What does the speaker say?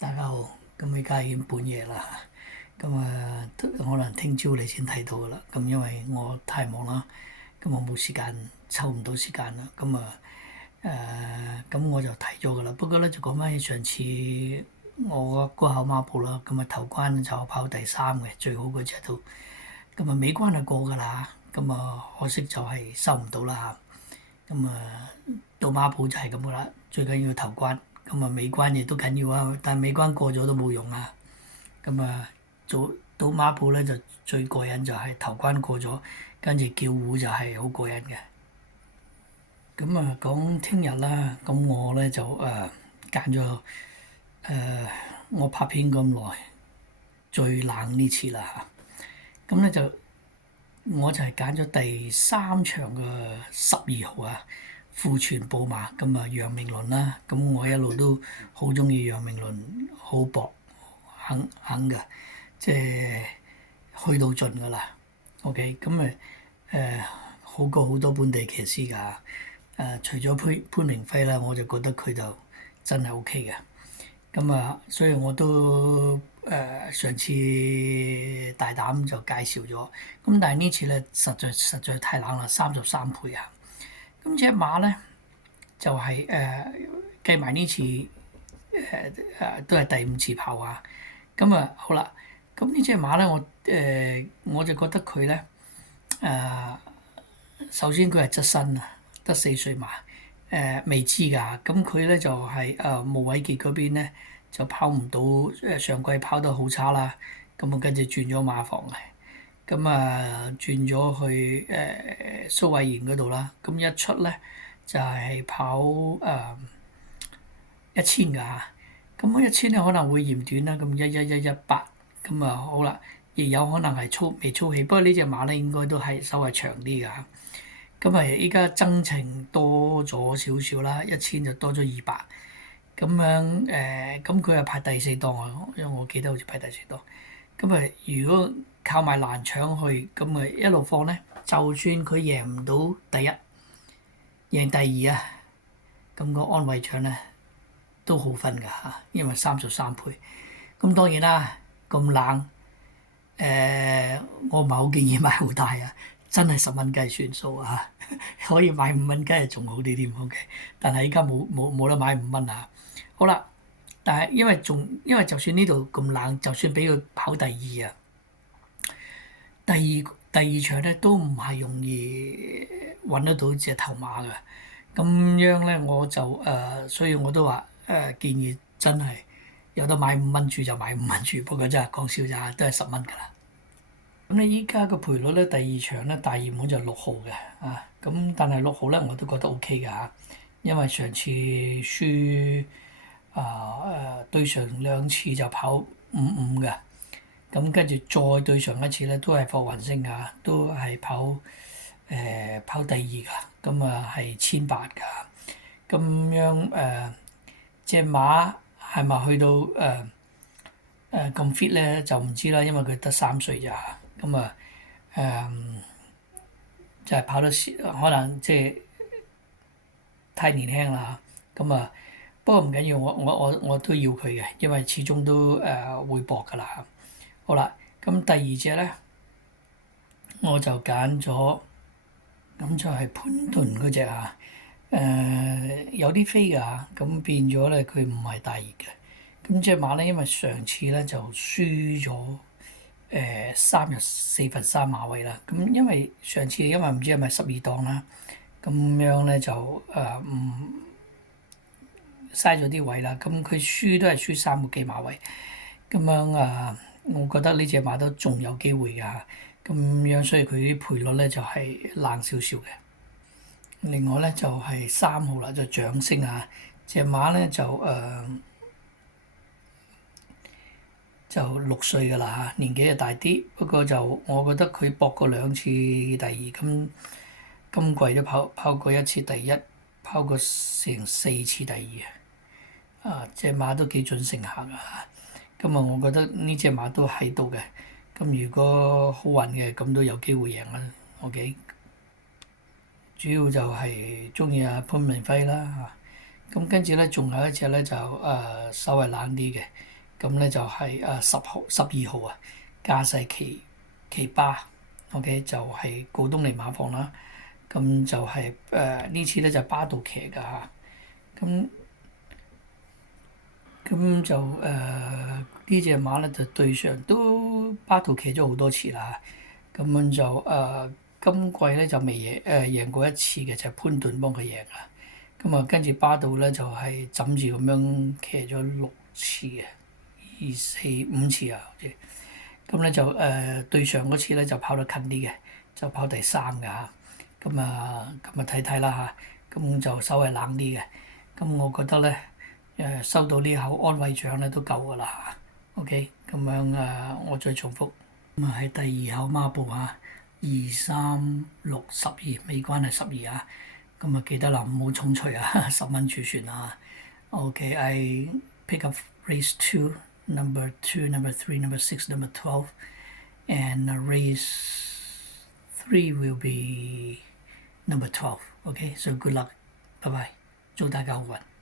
大家好，咁而家已經半夜啦，咁可能聽朝你先睇到噶啦。咁因為我太忙啦，咁我冇時間，抽唔到時間啦。咁我就睇咗噶啦。不過咧就講翻起上次我嗰考馬步啦，咁頭關就跑第三嘅，最好嗰隻都。咁尾關係過噶啦，可惜就係收唔到啦。到馬步就係咁噶啦，最緊要頭關。尾關亦都緊要啊，但係尾關過咗都冇用啊。做到馬步咧就最過癮就係頭關過咗，跟住叫糊就係好過癮嘅。講聽日啦，咁我咧就揀咗我拍片咁耐最冷呢次啦嚇。我就係揀咗第三場嘅12號啊，富全寶馬楊明倫啦。我一路都好中意楊明倫，好搏，肯嘅，即係去到盡噶啦。OK，好過好多本地騎師㗎。除咗潘明輝啦，我就覺得佢就真係 OK 嘅。所以我都上次大膽就介紹咗。但係呢次咧實在太冷啦，33倍啊！隻馬咧就係計埋呢次都係第五次跑啊。好啦，呢隻馬咧我就覺得佢咧首先佢係側身啊，得4歲馬。未知㗎。佢咧就係無偉傑嗰邊咧就跑唔到。上季跑得好差啦。跟住轉咗馬房嘅。轉咗去蘇慧賢嗰度啦。一出咧就係跑1000㗎。1000咧可能會嫌短啦。1118。好啦，亦有可能係未操氣。不過呢隻馬咧應該都係稍微長啲㗎。依家增程多咗少少啦，1000就多咗200。佢係排第四檔啊，因為我記得好似排第四檔。如果靠埋難搶去，一路放咧，就算佢贏唔到第一，贏第二啊，個安慰獎咧都好分㗎嚇，因為33倍。當然啦，咁冷，我唔係好建議買好大啊，真係10蚊雞算數啊，可以買5蚊雞係仲好啲添，OK。但係依家冇得買5蚊啊。好啦，但係因為就算呢度咁冷，就算俾佢跑第二啊，第二場咧都唔係容易揾得到隻頭馬嘅。咁樣咧我就所以我都話建議真係有得買5蚊注就買5蚊注，不過真係講笑咋，都係10蚊㗎啦。你依家個賠率咧，第二場咧大熱門就6號嘅啊。但係6號咧我都覺得 OK 㗎嚇，因為上次輸對上2次就跑55嘅。跟住再對上一次咧都係霍雲星㗎，都係跑第二㗎。係1800㗎。隻馬係咪去到咁 fit 咧就唔知啦，因為佢得3歲咋。就係跑得可能即係太年輕啦。不過唔緊要，我都要佢嘅，因為始終都會搏㗎啦。好啦，第二隻咧我就揀咗，就係潘頓嗰隻啊。有啲飛㗎，變咗咧佢唔係大熱嘅。隻馬咧因為上次咧就輸咗3日3/4馬位啦。因為上次因為唔知係咪12檔啦，咁樣咧就唔嘥咗啲位啦。佢輸都係輸3個幾馬位。我覺得呢隻馬都仲有機會㗎。所以佢啲賠率咧就係冷少少嘅。另外咧就係3號啦，就掌聲啊！隻馬咧就6歲㗎啦嚇，年紀就大啲。不過我覺得佢搏過2次第二，今季都跑過1次第一，跑過成4次第二啊！隻馬都幾準成下㗎嚇。我覺得呢隻馬都喺度嘅。如果好運嘅，都有機會贏啦。OK。主要就係中意阿潘明輝啦嚇。咁跟住咧，仲有一隻咧就稍微冷啲嘅，咁咧就係12號啊，駕駛奇巴，OK 就係告東尼馬房啦。咁就係呢次咧就巴度騎㗎嚇。咁就呢隻馬咧就對上都巴度騎咗好多次啦。咁樣就今季咧就未贏過一次嘅，就係潘頓幫佢贏啦。咁啊跟住巴度咧就係枕住咁樣騎咗6次嘅，5次啊，好似。咁咧就對上嗰次咧就跑得近啲嘅，就跑第3㗎嚇。咁啊睇睇啦嚇，咁就稍微冷啲嘅。咁我覺得咧收到呢口安慰獎咧都夠㗎啦嚇。OK，咁樣我再重複。咁啊喺第2口孖步嚇，2、3、6、12，尾關係12啊。咁啊記得啦，唔好衝出啊，10蚊注算啊。OK，I pick up race 2, number 2, number 3, number 6, number 12, and race 3 will be number 12. Okay, so good luck. Bye bye. 祝大家好運。